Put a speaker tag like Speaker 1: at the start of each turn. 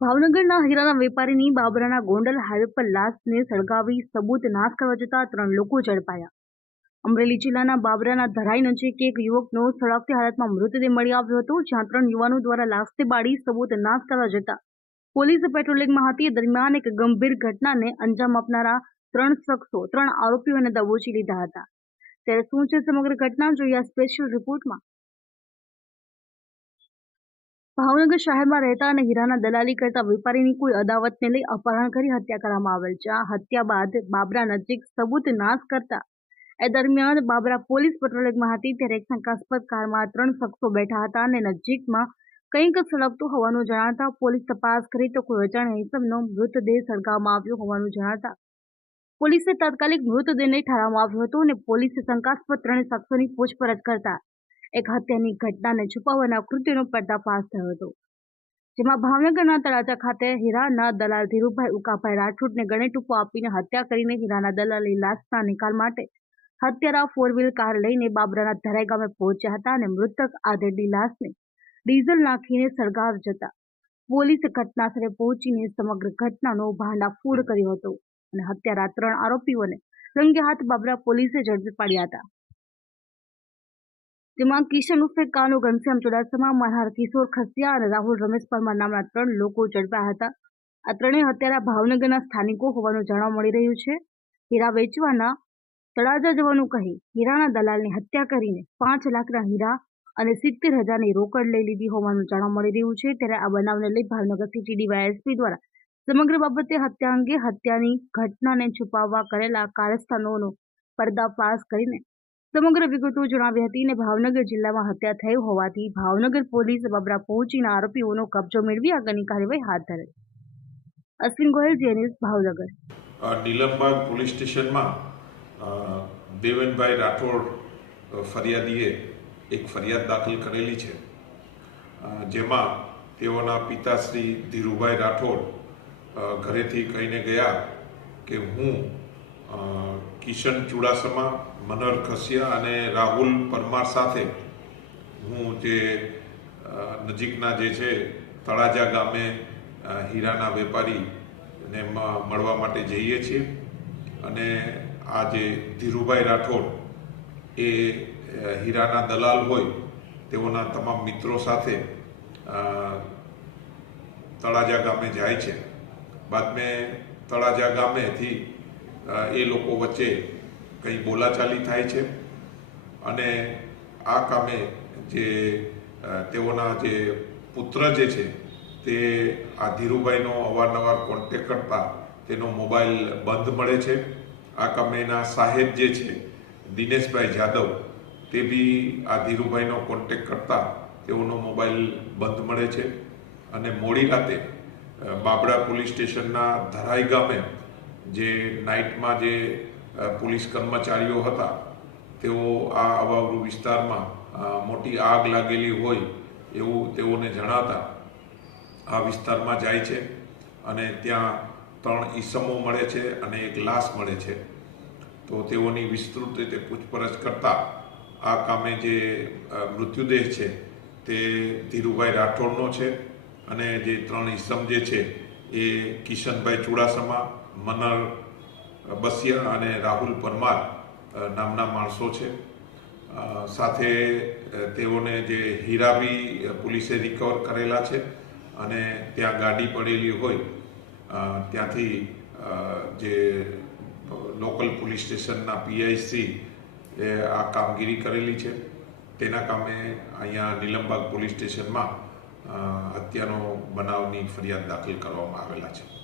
Speaker 1: ભાવનગરના હીરાના વેપારીની બાબરાના ગોંડલ હાઈવે લાશને સળગાવી સબૂત નાશ કરવા જતા ત્રણ લોકો ઝડપાયા. અમરેલી જિલ્લાના બાબરાના ધરાઈ નજીક એક યુવકનો સળગતી હાલતમાં મૃતદેહ મળી આવ્યો હતો, જ્યાં ત્રણ યુવાનો દ્વારા લાશને બાળી સબૂત નાશ કરવા જતા પોલીસ પેટ્રોલિંગમાં હતી. દરમિયાન એક ગંભીર ઘટનાને અંજામ આપનારા ત્રણ શખ્સો, ત્રણ આરોપીઓને દબોચી લીધા હતા. ત્યારે શું છે સમગ્ર ઘટના? જોઈએ સ્પેશિયલ રિપોર્ટમાં ભાવનગર શહેરમાં રહેતા અને હીરાના દલાલી કરતા વેપારીની કોઈ અદાવતને લઈ અપહરણ કરી હત્યા કરવામાં આવેલ છે. આ હત્યા બાદ બાબરા નજીક સબૂત નાશ કરતા એ દરમિયાન બાબરા પોલીસ પેટ્રોલિંગમાં હતી ત્યારે એક શંકાસ્પદ કારમાં ત્રણ શખ્સો બેઠા હતા અને નજીકમાં કંઈક સળગતું હોવાનું જણાતા પોલીસ તપાસ કરી તો કોઈ અજાણ્યા ઈસમનો મૃતદેહ સળગાવવામાં આવ્યો હોવાનું જણાતા પોલીસે તાત્કાલિક મૃતદેહને ઠારવામાં આવ્યો હતો અને પોલીસે શંકાસ્પદ ત્રણ શખ્સોની પૂછપરછ કરતા એક હત્યાની ઘટનાને છુપાવવાના કૃત્યનો પર્દાફાશ થયો હતો. જેમાં ભાવનગરના તળાજા ખાતે હીરાના દલાલ ધીરુભાઈ ઉકાભાઈ રાઠોડને ગણે ટૂંકો આપીને હત્યા કરીને હીરાના દલાલી લાશના નિકાલ માટે હત્યારા ફોર વ્હીલ કાર લઈને બાબરાના ધરાઈ ગામે પહોંચ્યા હતા અને મૃતક આધેડની લાશને ડીઝલ નાખીને સળગાવ જતા પોલીસે ઘટનાસ્થળે પહોંચીને સમગ્ર ઘટનાનો ભાંડાફોડ કર્યો હતો અને હત્યારા ત્રણ આરોપીઓને રંગે હાથ બાબરા પોલીસે ઝડપી પાડ્યા હતા. જેમાં કિશન ઉર્ફે કાનુ ઘનશ્યામ ચુડાસમા મલ્હાર કિશોર ખસિયા અને રાહુલ રમેશ પરમાર નામના ત્રણ લોકો ઝડપાયા હતા આ ત્રણેય હત્યારા ભાવનગરના સ્થાનિકો હોવાનું જાણવા મળી રહ્યું છે હીરા વેચવાના તળાજા જવાનું કહી હીરાના દલાલની હત્યા કરીને પાંચ લાખના હીરા અને સિત્તેર હજારની રોકડ લઈ લીધી હોવાનું જાણવા મળી રહ્યું છે ત્યારે આ બનાવને લઈ ભાવનગર સિટી ડીવાયએસપી દ્વારા સમગ્ર બાબતે હત્યા અંગે હત્યાની ઘટનાને છુપાવવા કરેલા કારસ્તાનોનો પર્દાફાશ કરીને સમગ્ર વિગતો જણાવી હતી અને ભાવનગર જિલ્લામાં હત્યા થઈ હોવાથી ભાવનગર પોલીસ બબરા પહોંચીને આરોપીઓનો કબજો મેળવી આગળની કાર્યવાહી હાથ ધરેલ અશ્વિન ગોયલ જેનિસ ભાવનગર.
Speaker 2: નીલમબાગ પોલીસ સ્ટેશનમાં દેવનભાઈ રાઠોડ ફરિયાદીએ એક ફરિયાદ દાખલ કરેલી છે. જેમાં તેઓના પિતાશ્રી ધીરુભાઈ રાઠોડ ઘરેથી કહીને ગયા કે હું કિશન ચુડાસમા, મનર ખસિયા અને રાહુલ પરમાર સાથે હું જે નજીકના જે છે, તળાજા ગામે હીરાના વેપારીને મળવા માટે જઈએ છીએ. અને આ જે ધીરુભાઈ રાઠોડ એ હીરાના દલાલ હોય, તેઓના તમામ મિત્રો સાથે તળાજા ગામે જાય છે. બાદ મેં તળાજા ગામેથી એ લોકો વચ્ચે કંઈ બોલાચાલી થાય છે. અને આ કામે જે તેઓના જે પુત્ર જે છે, તે આ ધીરુભાઈનો અવારનવાર કોન્ટેક કરતા તેનો મોબાઈલ બંધ મળે છે. આ કામે એના સાહેબ જે છે, દિનેશભાઈ જાદવ, તે બી આ ધીરુભાઈનો કોન્ટેક કરતા તેઓનો મોબાઈલ બંધ મળે છે. અને મોડી રાતે બાબરા પોલીસ સ્ટેશનના ધરાઈ ગામે જે નાઇટમાં જે પોલીસ કર્મચારીઓ હતા, તેઓ આ અવાવરૂ વિસ્તારમાં મોટી આગ લાગેલી હોય એવું તેઓને જણાતા આ વિસ્તારમાં જાય છે અને ત્યાં ત્રણ ઈસમો મળે છે અને એક લાશ મળે છે. તો તેઓની વિસ્તૃત રીતે પૂછપરછ કરતા આ કામે જે મૃત્યુદેહ છે તે ધીરુભાઈ રાઠોડનો છે અને જે ત્રણ ઈસમ જે છે એ કિશનભાઈ ચુડાસમા, મનર બસિયા અને રાહુલ પરમાર નામના માણસો છે. સાથે તેઓને જે હીરા બી પોલીસે રિકવર કરેલા છે અને ત્યાં ગાડી પડેલી હોય ત્યાંથી જે લોકલ પોલીસ સ્ટેશનના પીઆઈસી એ આ કામગીરી કરેલી છે. તેના કામે અહીંયા નીલમબાગ પોલીસ સ્ટેશનમાં હત્યાનો બનાવની ફરિયાદ દાખલ કરવામાં આવેલા છે.